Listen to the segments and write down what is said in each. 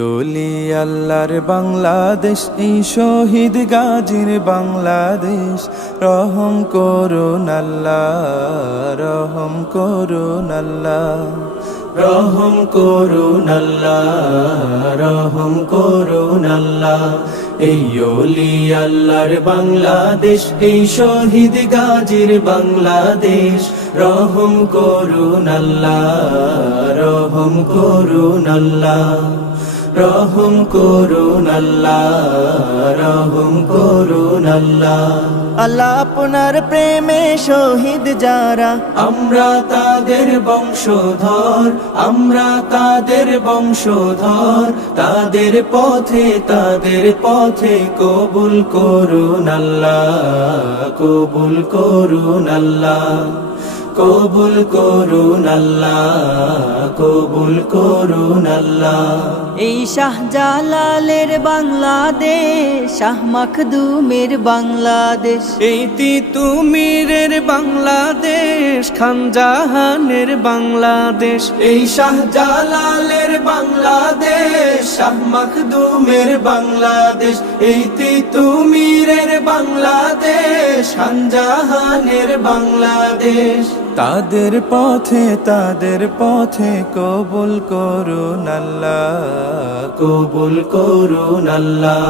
ওলি আল্লাহর বাংলাদেশ, এই শহীদ গাজীর বাংলাদেশ। রহম করুন আল্লাহ রহম করুন আল্লাহ রহম করুন আল্লাহ রহম করুন আল্লাহ এই ওলি আল্লাহর বাংলাদেশ, এই শহীদ গাজীর বাংলাদেশ। রহম করুন আল্লাহ রহম করুন আল্লাহ রহম করুন আল্লাহ রহম করুন আল্লাহ। আল্লাহ আপনার প্রেমে শহীদ যারা। আমরা তাদের বংশধর আমরা তাদের বংশধর। তাদের পথে তাদের পথে কবুল করুন আল্লাহ কবুল করুন আল্লাহ। কবুল করুন আল্লাহ কবুল করুন আল্লাহ। এই শাহজালালের বাংলাদেশ শাহ মখদুমের বাংলাদেশ। এই তিতুমিরের বাংলাদেশ খানজাহানের বাংলাদেশ। এই শাহজালালের বাংলাদেশ শাহ মখদুমের বাংলাদেশ। এই তিতুমিরের বাংলাদেশ খানজাহানের বাংলাদেশ। তাদের পথে তাদের পথে কবুল করুন আল্লাহ, কবুল করুন আল্লাহ,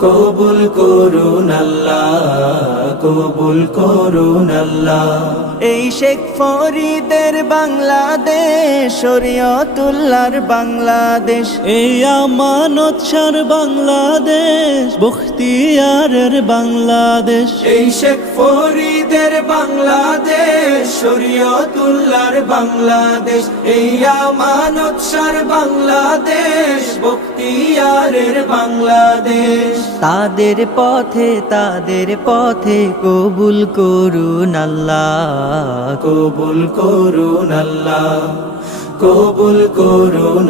কবুল করুন আল্লাহ, কবুল করুন আল্লাহ। এই শেখ ফরিদের বাংলাদেশ, শরীয়তুল্লাহর বাংলাদেশ। এই আমানত সার বাংলাদেশ, বখতিয়ারের বাংলাদেশ। এই শেখ ফরিদের বাংলাদেশ। শরীয়তুল্লাহর বাংলাদেশ এই আমানত সার বাংলাদেশ ভক্তিয়ারের বাংলাদেশ। তাদের পথে তাদের পথে কবুল করুন আল্লাহ। কবুল করুন আল্লাহ কবুল করুন